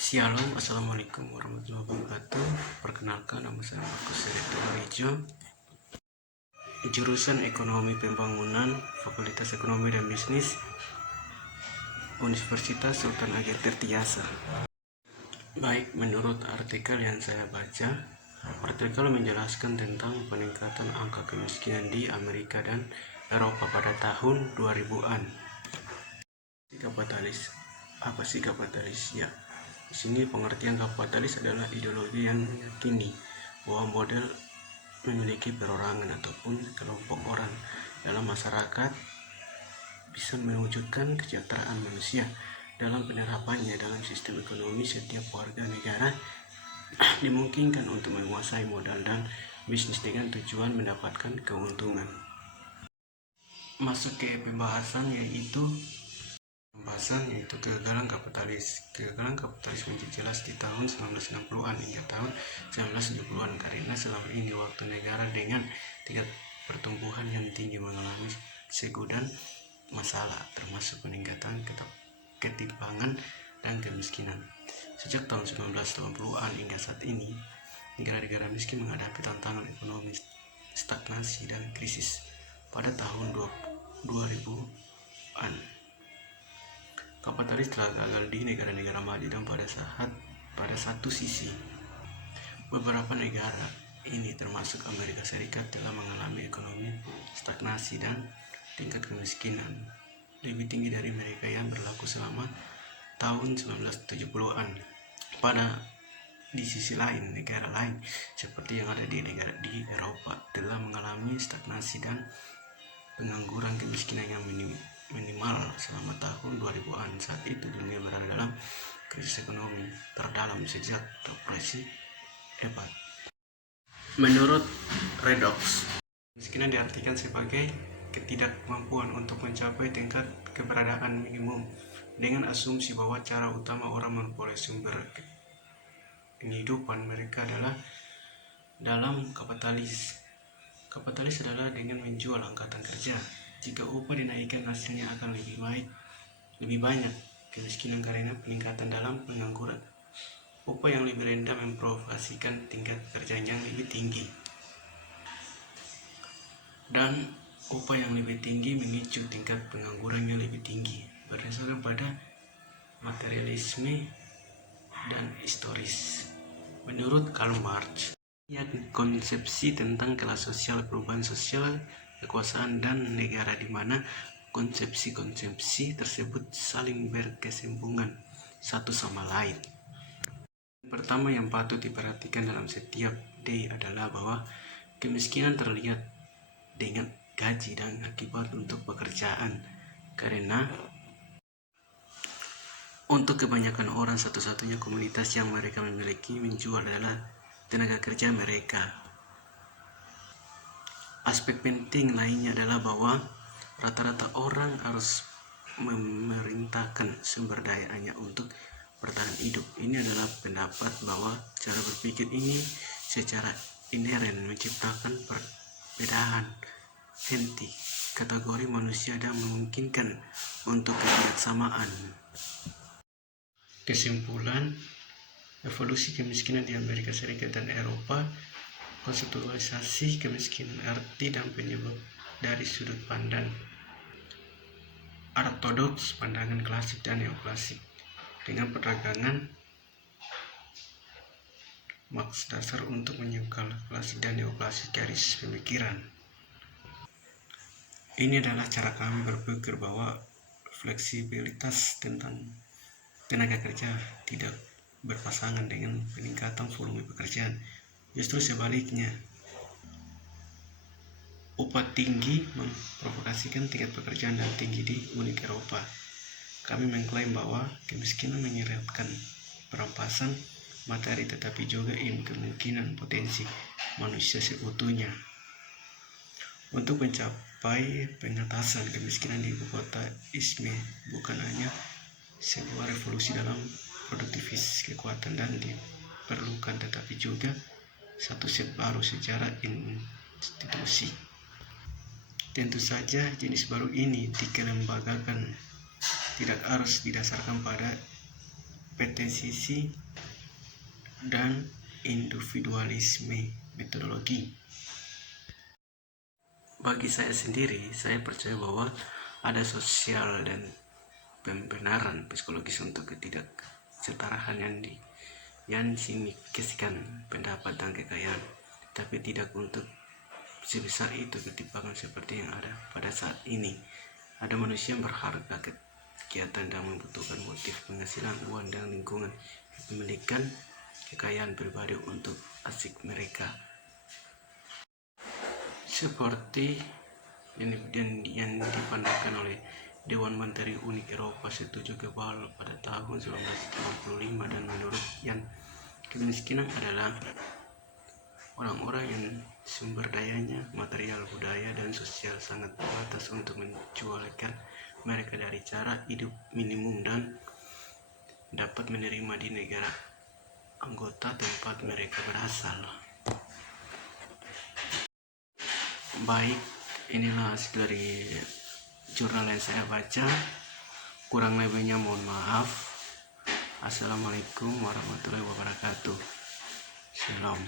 Shalom, Assalamualaikum warahmatullahi wabarakatuh. Perkenalkan, nama saya Markus Serito Marijo, jurusan Ekonomi Pembangunan, Fakultas Ekonomi dan Bisnis, Universitas Sultan Ager Tirtayasa. Baik, menurut artikel yang saya baca, artikel menjelaskan tentang peningkatan angka kemiskinan di Amerika dan Eropa pada tahun 2000-an. Kapitalis. Apa sih kapitalis? Ya, di sini pengertian kapitalis adalah ideologi yang meyakini bahwa model memiliki perorangan ataupun kelompok orang dalam masyarakat bisa mewujudkan kesejahteraan manusia. Dalam penerapannya dalam sistem ekonomi, setiap warga negara dimungkinkan untuk menguasai modal dan bisnis dengan tujuan mendapatkan keuntungan. Masuk ke pembahasan yaitu kegagalan kapitalis. Kegagalan kapitalis menjadi jelas di tahun 1960-an hingga tahun 1970-an karena selama ini waktu negara dengan tingkat pertumbuhan yang tinggi mengalami segudan masalah termasuk peningkatan ketimpangan dan kemiskinan. Sejak tahun 1980-an hingga saat ini, negara-negara miskin menghadapi tantangan ekonomi, stagnasi, dan krisis. Pada tahun 2000-an, kapitalis telah gagal di negara-negara maju dan pada satu sisi, beberapa negara ini termasuk Amerika Serikat telah mengalami ekonomi stagnasi dan tingkat kemiskinan lebih tinggi dari mereka yang berlaku selama tahun 1970-an. Di sisi lain, negara lain seperti yang ada di Eropa telah mengalami stagnasi dan pengangguran kemiskinan yang minimal selama tahun 2000-an. Saat itu dunia berada dalam krisis ekonomi terdalam sejak depresi hebat. Menurut Redox, kemiskinan diartikan sebagai ketidakmampuan untuk mencapai tingkat keberadaan minimum dengan asumsi bahwa cara utama orang memperoleh sumber kehidupan mereka adalah dalam kapitalis. Kapitalis adalah dengan menjual angkatan kerja. Jika upah dinaikkan, hasilnya akan lebih banyak kemiskinan karena peningkatan dalam pengangguran. Upah yang lebih rendah memprovokasikan tingkat pekerjaan yang lebih tinggi, dan upah yang lebih tinggi memicu tingkat pengangguran yang lebih tinggi. Berdasarkan pada materialisme dan historis, menurut Karl Marx, konsepsi tentang kelas sosial, perubahan sosial, kekuasaan, dan negara di mana konsepsi-konsepsi tersebut saling berkesinambungan satu sama lain. Pertama yang patut diperhatikan dalam setiap day adalah bahwa kemiskinan terlihat dengan gaji dan akibat untuk pekerjaan, karena untuk kebanyakan orang satu-satunya komunitas yang mereka memiliki menjual adalah tenaga kerja mereka. Aspek penting lainnya adalah bahwa rata-rata orang harus memerintahkan sumber dayanya untuk bertahan hidup. Ini adalah pendapat bahwa cara berpikir ini secara inheren menciptakan perbedaan henti kategori manusia dan memungkinkan untuk ketidaksamaan. Kesimpulan, evolusi kemiskinan di Amerika Serikat dan Eropa, konseptualisasi kemiskinan, arti dan penyebab dari sudut pandang ortodoks, pandangan klasik dan neoklasik, dengan perdagangan Marx dasar untuk menyukai klasik dan neoklasik garis pemikiran. Ini adalah cara kami berpikir bahwa fleksibilitas tentang tenaga kerja tidak berpasangan dengan peningkatan volume pekerjaan. Justru sebaliknya, upah tinggi memprovokasikan tingkat pekerjaan dan tinggi di Uni Eropa. Kami mengklaim bahwa kemiskinan menyeretkan perampasan materi tetapi juga kemungkinan potensi manusia seutuhnya. Untuk mencapai pengatasan kemiskinan di ibu kota ISME bukan hanya sebuah revolusi dalam produktivitas kekuatan dan diperlukan, tetapi juga satu set baru secara institusi. Tentu saja jenis baru ini dikelembagakan tidak harus didasarkan pada petensisi, dan individualisme metodologi. Bagi saya sendiri, saya percaya bahwa ada sosial dan pembenaran psikologis untuk ketidaksetaraan yang signifikan pendapat dan kekayaan, tapi tidak untuk sebesar itu ketimpangan seperti yang ada pada saat ini. Ada manusia yang berharga kegiatan dan membutuhkan motif penghasilan, uang, dan lingkungan kepemilikan kekayaan pribadi untuk asik mereka, seperti yang dipandangkan oleh Dewan Menteri Uni Eropa Setuju Global pada tahun 1985. Dan menurut yang kemiskinan adalah orang-orang yang sumber dayanya, material, budaya, dan sosial sangat terbatas untuk mencualikan mereka dari cara hidup minimum dan dapat menerima di negara anggota tempat mereka berasal. Baik, inilah hasil dari jurnal yang saya baca. Kurang lebihnya mohon maaf. Assalamualaikum warahmatullahi wabarakatuh. Shalom.